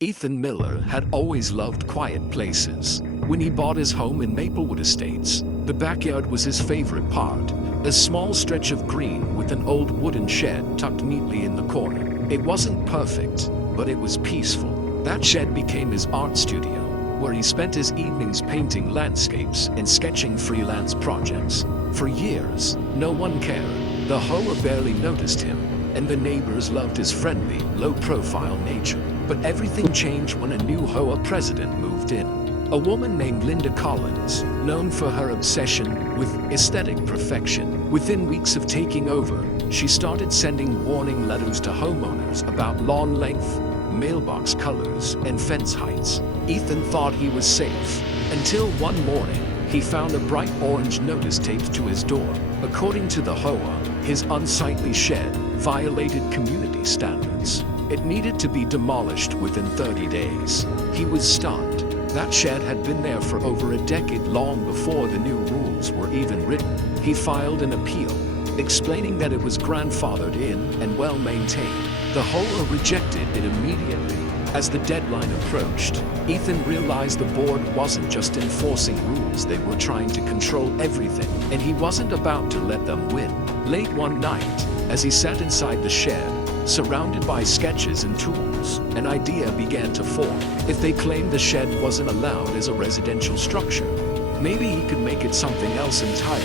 Ethan Miller had always loved quiet places. When he bought his home in Maplewood Estates, the backyard was his favorite part, a small stretch of green with an old wooden shed tucked neatly in the corner. It wasn't perfect, but it was peaceful. That shed became his art studio, where he spent his evenings painting landscapes and sketching freelance projects. For years, no one cared. The HOA barely noticed him, and the neighbors loved his friendly, low-profile nature. But everything changed when a new HOA president moved in. A woman named Linda Collins, known for her obsession with aesthetic perfection. Within weeks of taking over, she started sending warning letters to homeowners about lawn length, mailbox colors, and fence heights. Ethan thought he was safe, until one morning, he found a bright orange notice taped to his door. According to the HOA, his unsightly shed violated community standards. It needed to be demolished within 30 days. He was stunned. That shed had been there for over a decade, long before the new rules were even written. He filed an appeal, explaining that it was grandfathered in and well maintained. The HOA rejected it immediately. As the deadline approached, Ethan realized the board wasn't just enforcing rules, they were trying to control everything, and he wasn't about to let them win. Late one night, as he sat inside the shed, surrounded by sketches and tools, an idea began to form. If they claimed the shed wasn't allowed as a residential structure, maybe he could make it something else entirely,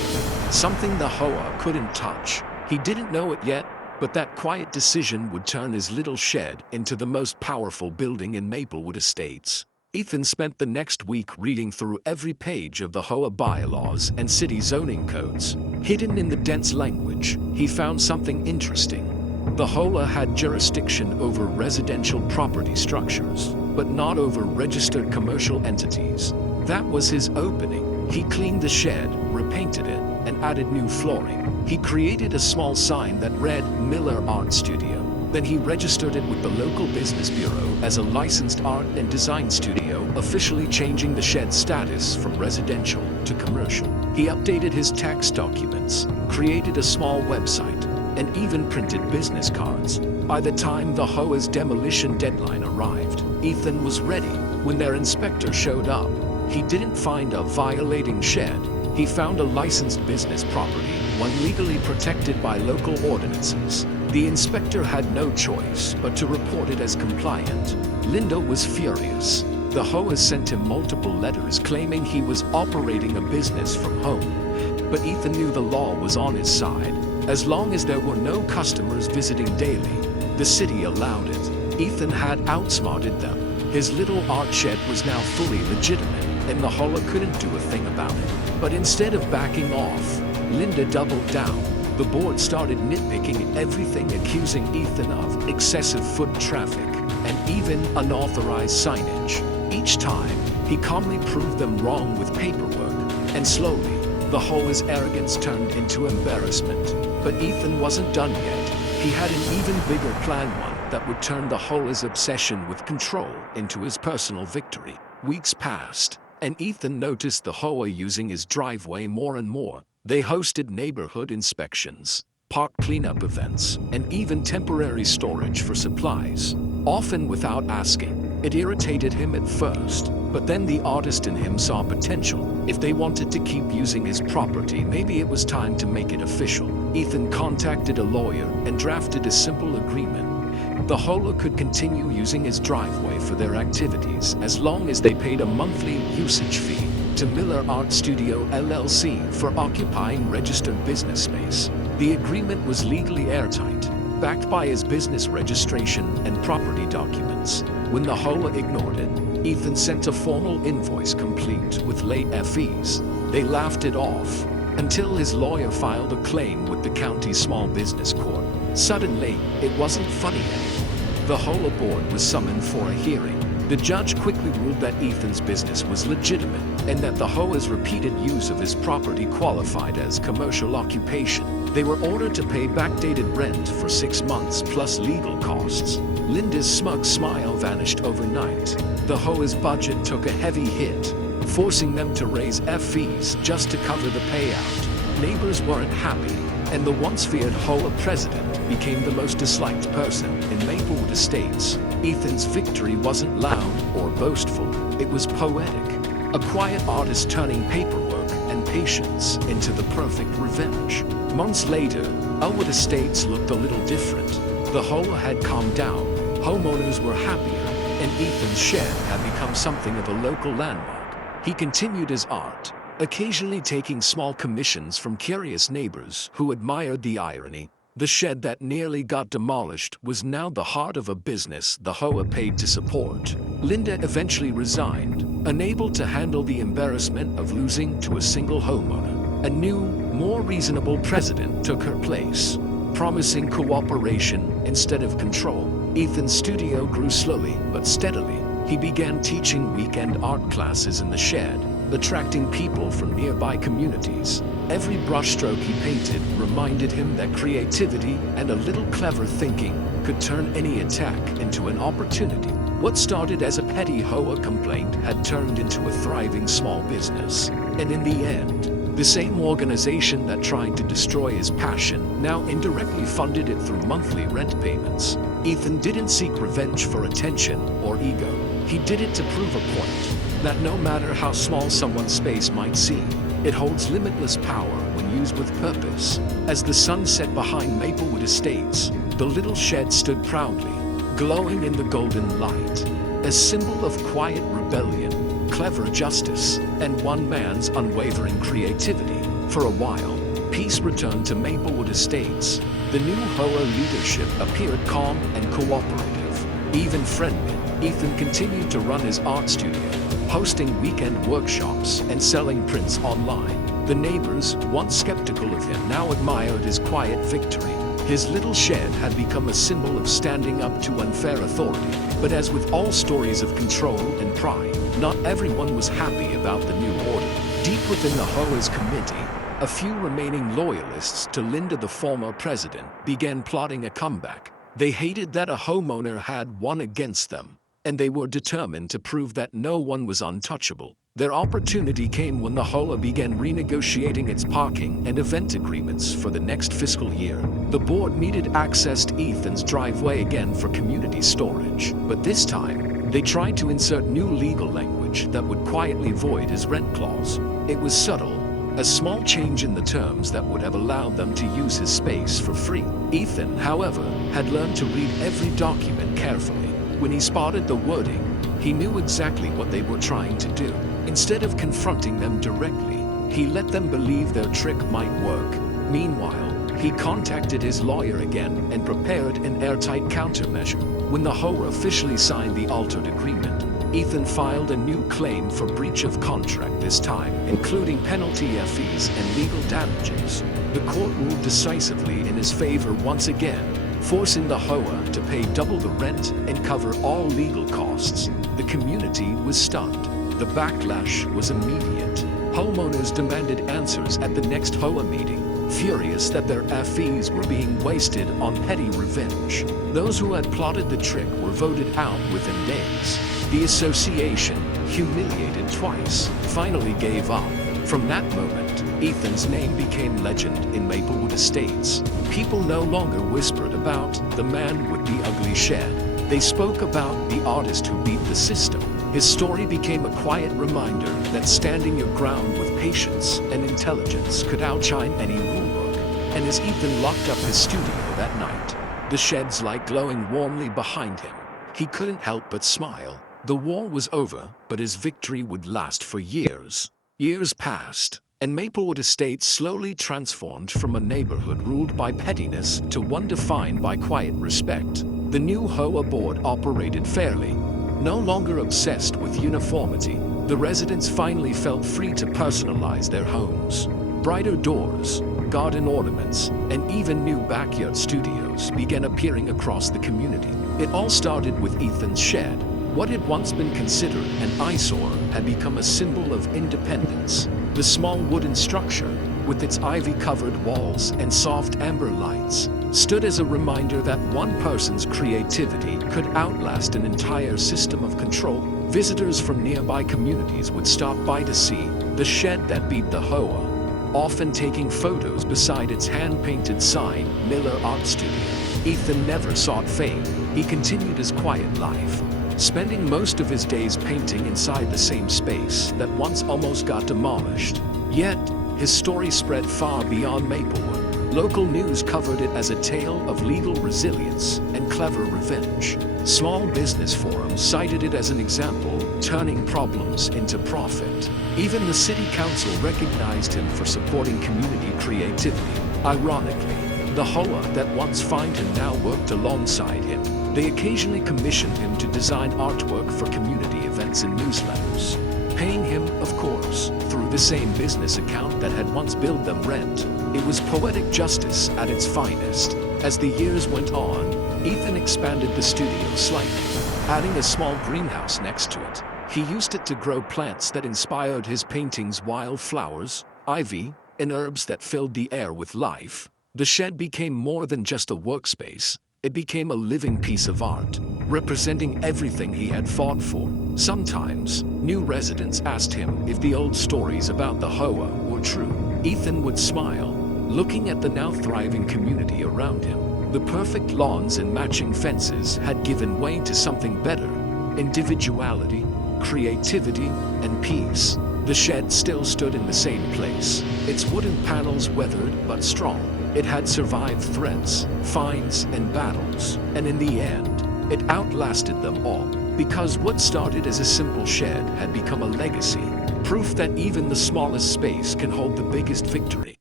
something the HOA couldn't touch. He didn't know it yet, but that quiet decision would turn his little shed into the most powerful building in Maplewood Estates. Ethan spent the next week reading through every page of the HOA bylaws and city zoning codes. Hidden in the dense language, he found something interesting. The HOA had jurisdiction over residential property structures, but not over registered commercial entities. That was his opening. He cleaned the shed, repainted it, and added new flooring. He created a small sign that read Miller Art Studio. Then he registered it with the local business bureau as a licensed art and design studio, officially changing the shed's status from residential to commercial. He updated his tax documents, created a small website, and even printed business cards. By the time the HOA's demolition deadline arrived, Ethan was ready. When their inspector showed up, he didn't find a violating shed. He found a licensed business property, one legally protected by local ordinances. The inspector had no choice but to report it as compliant. Linda was furious. The HOA sent him multiple letters claiming he was operating a business from home. But Ethan knew the law was on his side. As long as there were no customers visiting daily, the city allowed it. Ethan had outsmarted them. His little art shed was now fully legitimate, and the HOA couldn't do a thing about it. But instead of backing off, Linda doubled down. The board started nitpicking at everything, accusing Ethan of excessive foot traffic and even unauthorized signage. Each time, he calmly proved them wrong with paperwork, and slowly, the HOA's arrogance turned into embarrassment. But Ethan wasn't done yet. He had an even bigger plan, one that would turn the HOA's obsession with control into his personal victory. Weeks passed, and Ethan noticed the HOA using his driveway more and more. They hosted neighborhood inspections, park cleanup events, and even temporary storage for supplies, often without asking. It irritated him at first, but then the artist in him saw potential. If they wanted to keep using his property, maybe it was time to make it official. Ethan contacted a lawyer and drafted a simple agreement. The HOA could continue using his driveway for their activities as long as they paid a monthly usage fee to Miller Art Studio LLC for occupying registered business space. The agreement was legally airtight, backed by his business registration and property documents. When the HOA ignored it, Ethan sent a formal invoice complete with late fees. They laughed it off until his lawyer filed a claim with the county small business court. Suddenly, it wasn't funny anymore. The HOA board was summoned for a hearing. The judge quickly ruled that Ethan's business was legitimate and that the HOA's repeated use of his property qualified as commercial occupation. They were ordered to pay backdated rent for 6 months plus legal costs. Linda's smug smile vanished overnight. The HOA's budget took a heavy hit, forcing them to raise fees just to cover the payout. Neighbors weren't happy, and the once feared HOA president became the most disliked person in Maplewood Estates. Ethan's victory wasn't loud or boastful, it was poetic. A quiet artist turning paperwork and patience into the perfect revenge. Months later, Elwood Estates looked a little different. The HOA had calmed down, homeowners were happier, and Ethan's shed had become something of a local landmark. He continued his art, occasionally taking small commissions from curious neighbors who admired the irony. The shed that nearly got demolished was now the heart of a business the HOA paid to support. Linda eventually resigned, unable to handle the embarrassment of losing to a single homeowner. A new, more reasonable president took her place, promising cooperation instead of control. Ethan's studio grew slowly but steadily. He began teaching weekend art classes in the shed, attracting people from nearby communities. Every brushstroke he painted reminded him that creativity and a little clever thinking could turn any attack into an opportunity. What started as a petty HOA complaint had turned into a thriving small business. And in the end, the same organization that tried to destroy his passion now indirectly funded it through monthly rent payments. Ethan didn't seek revenge for attention or ego. He did it to prove a point that no matter how small someone's space might seem, it holds limitless power when used with purpose. As the sun set behind Maplewood Estates, the little shed stood proudly, glowing in the golden light, a symbol of quiet rebellion, clever justice, and one man's unwavering creativity. For a while, peace returned to Maplewood Estates. The new HOA leadership appeared calm and cooperative, even friendly. Ethan continued to run his art studio, hosting weekend workshops and selling prints online. The neighbors, once skeptical of him, now admired his quiet victory. His little shed had become a symbol of standing up to unfair authority. But as with all stories of control and pride, not everyone was happy about the new order. Deep within the HOA's committee, a few remaining loyalists to Linda, the former president, began plotting a comeback. They hated that a homeowner had won against them, and they were determined to prove that no one was untouchable. Their opportunity came when the HOA began renegotiating its parking and event agreements for the next fiscal year. The board needed access to Ethan's driveway again for community storage, but this time, they tried to insert new legal language that would quietly void his rent clause. It was subtle, a small change in the terms that would have allowed them to use his space for free. Ethan, however, had learned to read every document carefully. When he spotted the wording, he knew exactly what they were trying to do. Instead of confronting them directly, he let them believe their trick might work. Meanwhile, he contacted his lawyer again and prepared an airtight countermeasure. When the HOA officially signed the altered agreement, Ethan filed a new claim for breach of contract, this time including penalty fees and legal damages. The court ruled decisively in his favor once again, forcing the HOA to pay double the rent and cover all legal costs. The community was stunned. The backlash was immediate. Homeowners demanded answers at the next HOA meeting, furious that their fees were being wasted on petty revenge. Those who had plotted the trick were voted out within days. The association, humiliated twice, finally gave up. From that moment, Ethan's name became legend in Maplewood Estates. People no longer whispered about the man with the ugly shed. They spoke about the artist who beat the system. His story became a quiet reminder that standing your ground with patience and intelligence could outshine any rulebook. And as Ethan locked up his studio that night, the shed's light glowing warmly behind him, he couldn't help but smile. The war was over, but his victory would last for years. Years passed, and Maplewood Estates slowly transformed from a neighborhood ruled by pettiness to one defined by quiet respect. The new HOA board operated fairly. No longer obsessed with uniformity, the residents finally felt free to personalize their homes. Brighter doors, garden ornaments, and even new backyard studios began appearing across the community. It all started with Ethan's shed. What had once been considered an eyesore had become a symbol of independence. The small wooden structure, with its ivy-covered walls and soft amber lights, stood as a reminder that one person's creativity could outlast an entire system of control. Visitors from nearby communities would stop by to see the shed that beat the HOA. often taking photos beside its hand-painted sign, Miller Art Studio. Ethan never sought fame. He continued his quiet life, spending most of his days painting inside the same space that once almost got demolished. Yet, his story spread far beyond Maplewood. Local news covered it as a tale of legal resilience and clever revenge. Small business forums cited it as an example, turning problems into profit. Even the city council recognized him for supporting community creativity. Ironically, the HOA that once fined him now worked alongside him. They occasionally commissioned him to design artwork for community events and newsletters, paying him, of course, through the same business account that had once billed them rent. It was poetic justice at its finest. As the years went on, Ethan expanded the studio slightly, adding a small greenhouse next to it. He used it to grow plants that inspired his paintings: wild flowers, ivy, and herbs that filled the air with life. The shed became more than just a workspace. It became a living piece of art, representing everything he had fought for. Sometimes, new residents asked him if the old stories about the HOA were true. Ethan would smile, looking at the now thriving community around him. The perfect lawns and matching fences had given way to something better: individuality, creativity, and peace. The shed still stood in the same place, its wooden panels weathered but strong. It had survived threats, fines, and battles, and in the end, it outlasted them all. Because what started as a simple shed had become a legacy, proof that even the smallest space can hold the biggest victory.